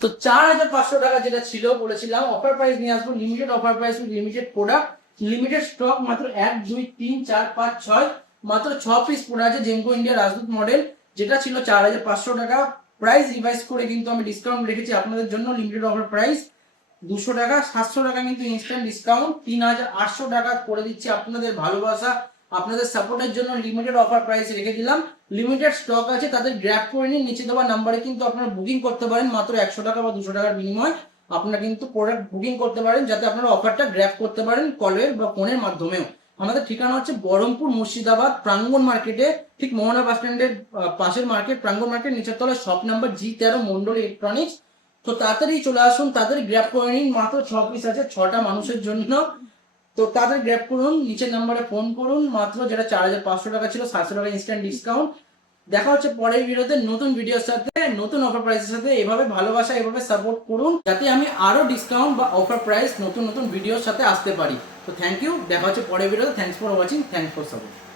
তো 4,500 টাকা যেটা ছিল বলেছিলাম অফার প্রাইস নিয়ে আসবো, limited offer price, limited product, limited stock, মাত্র 1 2 3 4 5 6 মাত্র 6 পিস পড়ে আছে জেমকো ইন্ডিয়া রাজদূত মডেল, যেটা ছিল 4,500 টাকা। প্রাইস রিভাইজ করে কিন্তু আমি ডিসকাউন্ট রেখেছি আপনাদের জন্য। লিমিটেড অফার প্রাইস 200 টাকা, 700 টাকা কিন্তু ইনস্ট্যান্ট ডিসকাউন্ট, 3,800 টাকা করে দিচ্ছি আপনাদের ভালোবাসা, আপনাদের সাপোর্টের জন্য লিমিটেড অফার প্রাইস রেখে দিলাম। লিমিটেড স্টক আছে, তাদের গ্র্যাব করে নিন, নিচে দেওয়া নাম্বারে কিন্তু আপনারা বুকিং করতে পারেন। মাত্র 100 টাকা বা 200 টাকার বিনিময় আপনারা কিন্তু প্রোডাক্ট বুকিং করতে পারেন, যাতে আপনারা অফারটা গ্র্যাব করতে পারেন কলের বা ফোনের মাধ্যমেও। আমাদের ঠিকানা হচ্ছে বহরমপুর মুর্শিদাবাদ প্রাঙ্গণ মার্কেটে, ঠিক মোহনা বাস স্ট্যান্ডের পাশের মার্কেট, প্রাঙ্গণ মার্কেট, নিচের তলায় shop number G13 Mondal electronics. তো তাড়াতাড়ি চলে আসুন, তাদের গ্র্যাব করে নিন, মাত্র 6 পিস আছে 6টা মানুষের জন্য। তো তাদের গ্র্যাব করুন, নিচের নাম্বারে ফোন করুন। মাত্র যেটা 4,500 টাকা ছিল, 700 টাকা ইনস্ট্যান্ট ডিসকাউন্ট। দেখা হচ্ছে পরের ভিডিওতে নতুন ভিডিওর সাথে, নতুন অফার প্রাইসের সাথে। এভাবে ভালোবাসা, এভাবে সাপোর্ট করুন, যাতে আমি আরো ডিসকাউন্ট বা অফার প্রাইস নতুন নতুন ভিডিওর সাথে আসতে পারি। তো থ্যাংক ইউ, দেখা হচ্ছে পরের ভিডিওতে। Thanks for watching, thanks for support.